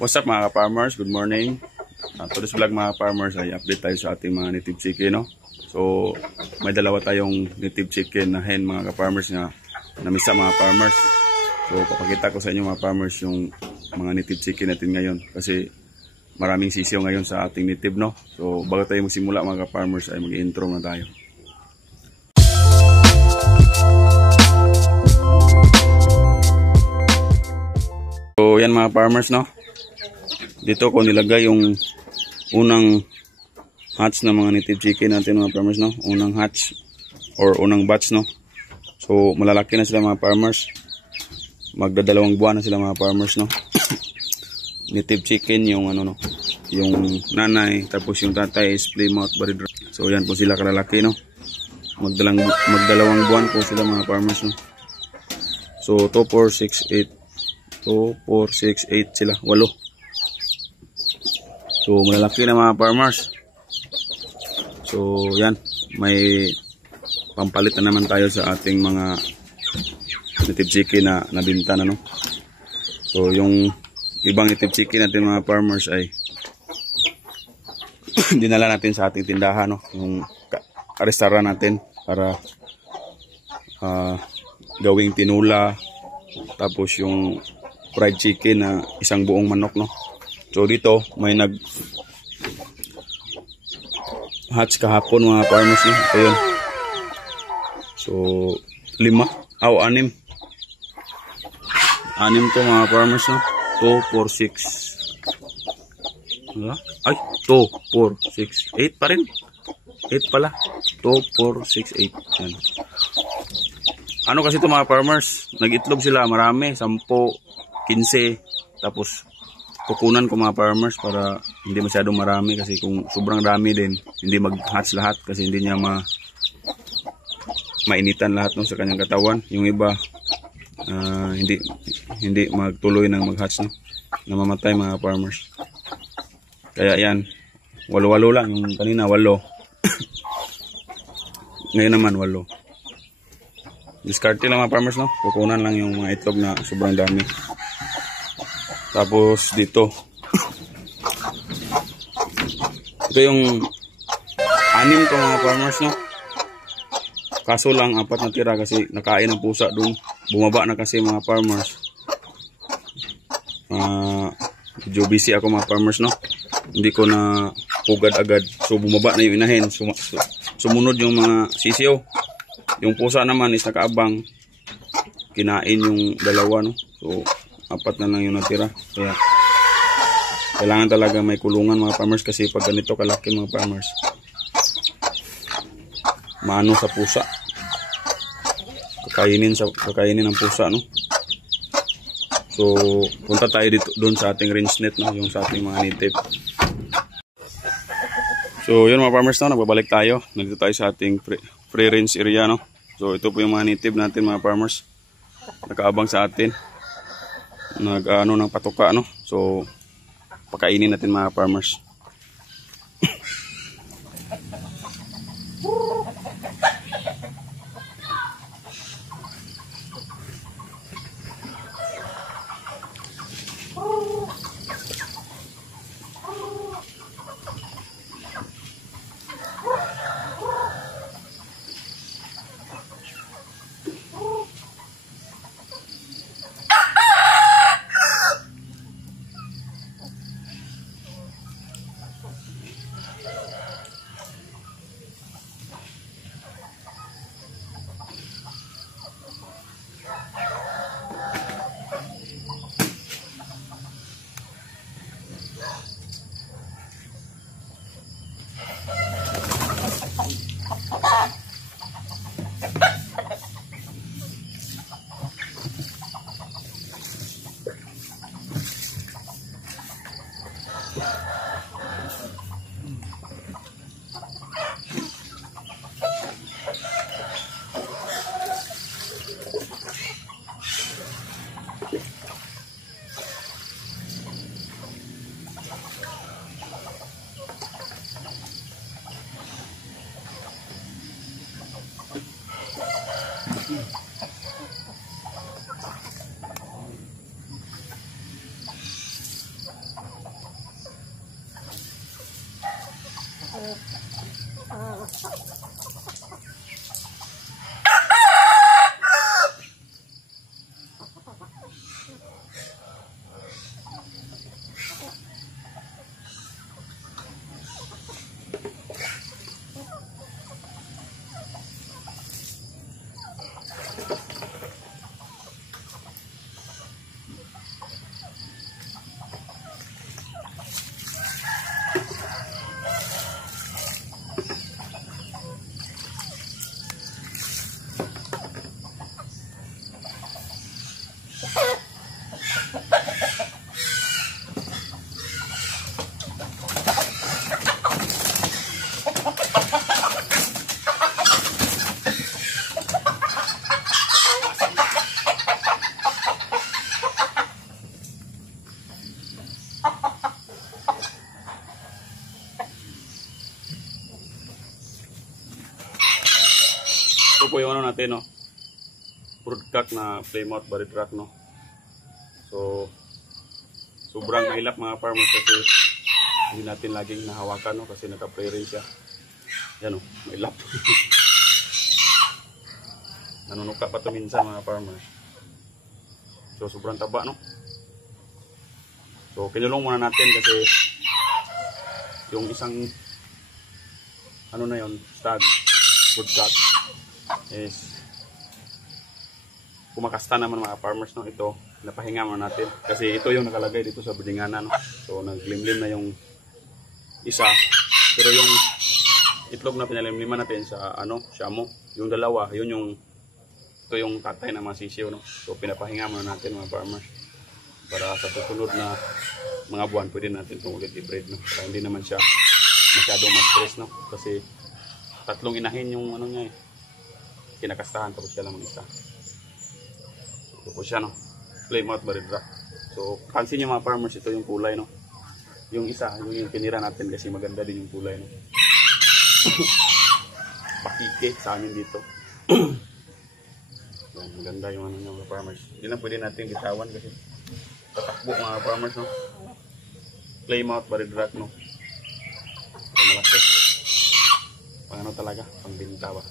What's up mga ka-farmers? Good morning. Today's vlog mga farmers ay update tayo sa ating mga native chicken, no? So, may dalawa tayong native chicken na hen mga ka-farmers na namisa mga farmers. So, papakita ko sa inyo mga farmers yung mga native chicken natin ngayon kasi maraming sisiyo ngayon sa ating native, no? So, bago tayo magsimula mga ka-farmers ay mag-intro na tayo. So, yan mga farmers, no? Dito ko nilagay yung unang hatch ng mga native chicken natin mga farmers, no? Unang hatch or unang batch, no? So malalaki na sila mga farmers. Magdadalawang buwan na sila mga farmers, no? Native chicken yung ano, no? Yung nanay, tapos yung tatay is Plymouth Barred. So yan po sila kalalaki, no? Magdalawang buwan po sila mga farmers, no? So 2, 4, 6, 8 2, 4, 6, 8 sila, 8. So malalaki na mga farmers. So yan, may pampalit na naman tayo sa ating mga native chicken na nabinta na, no? So yung ibang native chicken natin mga farmers ay dinala natin sa ating tindahan, no? Yung restaurant natin para gawing tinula, tapos yung fried chicken na isang buong manok, no? So dito may nag hatch kahapon mga farmers, no? Ito yun. So 5, 6 to mga farmers, no? 2, 4, 6 ay 2, 4, 6, 8 pa rin, 8 pala, 2, 4, 6, 8 yan. Ano kasi ito mga farmers, nag-itlog sila marami, 10, 15, tapos kukunan ko mga farmers para hindi masyadong marami kasi kung sobrang dami din hindi mag-hatch lahat kasi hindi niya mainitan lahat, no, sa kanyang katawan. Yung iba hindi magtuloy ng mag-hatch, no, namamatay mga farmers. Kaya yan, 8 lang yung kanina, 8 ngayon naman 8. Discarte lang mga farmers, no, kukunan lang yung mga itlog na sobrang dami. Tapos dito ito yung 6 to mga farmers, no? Kaso lang 4 na tira kasi nakain ng pusa dun. Bumaba na kasi mga farmers. Medyo busy ako mga farmers, no? Hindi ko na pugad agad. So bumaba na yung inahin. Sumunod yung mga sisiyo. Yung pusa naman is nakaabang. Kinain yung dalawa, no? So 4 na lang yung natira. Kaya kailangan talaga may kulungan mga farmers kasi pag ganito kalaki mga farmers, maano sa pusa, kakainin ng pusa, no? So punta tayo dito doon sa ating range net, no? Yung sa ating mga native. So yun mga farmers, no? Nagbabalik tayo. Nandito tayo sa ating free range area, no? So ito po yung mga native natin mga farmers, nakaabang sa atin, nag-ano ng patuka, no? So pakainin natin mga farmers. po yung ano natin, no? Broodcock na Plymouth Barred Rock, no? So, sobrang mahilap mga farmers kasi hindi natin laging nahawakan, no? Kasi naka-play rin siya. Yan, no? Mahilap. Nanunuka pa ito minsan mga farmers. So, sobrang taba, no? So, kinulong muna natin kasi yung isang ano na yon, stag broodcock is kumakasta naman mga farmers, no? Ito napahinga muna natin kasi ito yung nakalagay dito sa bidingana, no? So naglimlim na yung isa, pero yung itlog na pinalimliman natin sa ano, Shamo, yung dalawa, yun yung ito yung tatay na mga sisiw, no? So pinapahinga muna natin mga farmers para sa susunod na mga buwan pwede natin itong ulit i-breed, no? Para hindi naman siya masyadong ma-stress, no? Kasi tatlong inahin yung ano niya, kinakastahan, tapos siya lang isa. Ito po siya, no? Plymouth Barred Rock. So pansin nyo mga farmers, ito yung kulay, no? Yung isa, yung pinira natin kasi maganda din yung kulay, no? Pakike sa amin dito. Yan, maganda yung ano niya mga farmers. Hindi lang pwede natin bitawan kasi tatakbo mga farmers, no? Plymouth Barred Rock, no? So, malaki. Pang ano talaga, pang binta ba?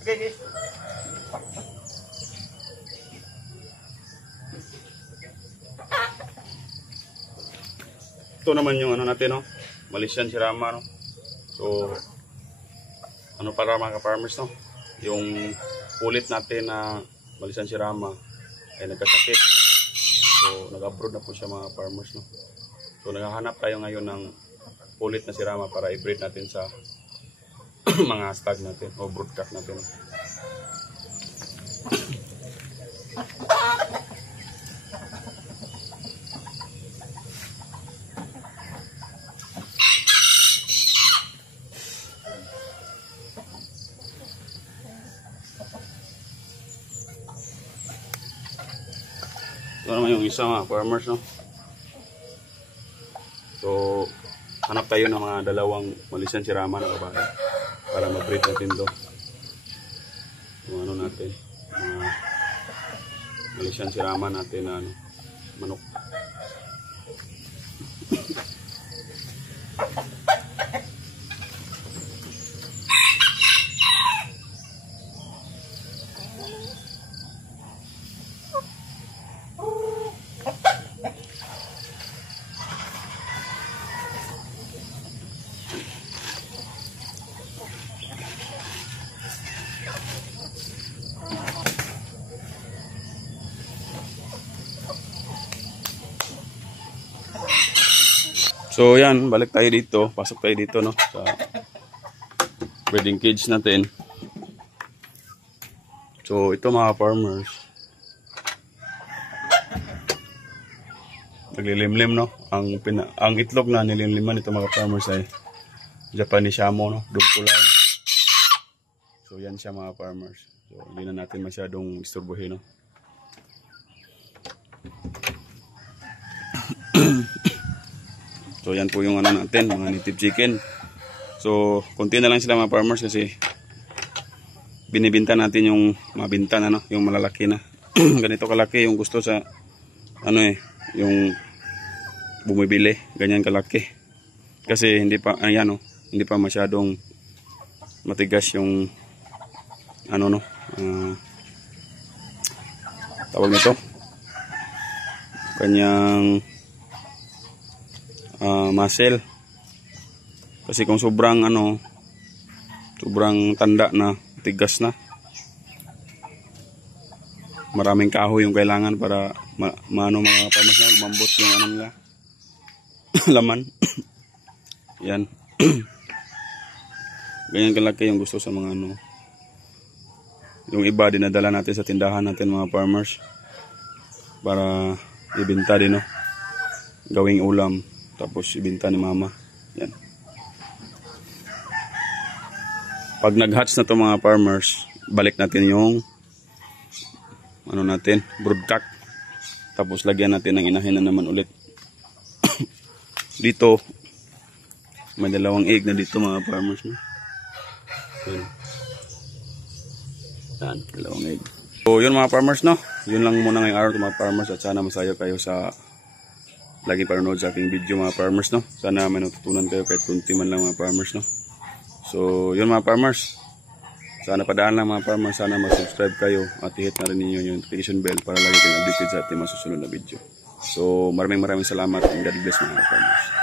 Okay, guys. Ito naman yung ano natin, no? Malaysian Sirama, no? So, ano para mga farmers, no? Yung ulit natin na Malaysian Sirama ay nagkasakit. So, nag-abroad na po siya mga farmers, no? So, naghahanap tayo ngayon ng ulit na Sirama para i-breed natin sa mga stag natin o broodcock natin. Ito naman yung isa mga farmers, no? So, hanap tayo ng mga dalawang Malaysian Sirama na babae para ma-breed natin to. Yung ano natin, mga Malaysian Sirama natin na ano, manok. So yan, balik tayo dito, pasok tayo dito, no, sa breeding cage natin. So ito mga farmers, naglilimlim, no, ang itlog na nilimliman ito mga farmers ay Japanese Shamo, no, dugtulan. So yan siya mga farmers. So hindi na natin masyadong isturbuhin, no. So yan po yung ano natin, mga native chicken. So konti na lang sila mga farmers kasi binibinta natin yung mabinta na, no, yung malalaki na. Ganito kalaki yung gusto sa ano yung bumibili, ganyan kalaki. Kasi hindi pa ayan, no, hindi pa masyadong matigas yung ano, no, tawag nito, kanyang muscle. Kasi kung sobrang sobrang tanda na, tigas na, maraming kahoy yung kailangan para mga farmers na lumambot yung nila laman. Yan. Ganyan kalaki yung gusto sa mga yung iba dinadala natin sa tindahan natin mga farmers para ibenta din, no, gawing ulam, tapos ibenta ni mama. Yan. Pag nag-hatch na to mga farmers, balik natin yung natin, broodcock, tapos lagyan natin ng inahin na naman ulit. Dito may 2 egg na dito mga farmers, no? Yan, 2 egg. So yun mga farmers, no, yun lang muna ngayong araw mga farmers, at sana masaya kayo sa lagi panonood sa aking video mga farmers, no. Sana may natutunan kayo kahit kunti man lang mga farmers, no. So yun mga farmers, sana padaan lang mga farmers, sana mag-subscribe kayo at i-hit na rin ninyo yung notification bell para lagi kayong updated sa ating masusunod na video. So maraming salamat and God bless mga farmers.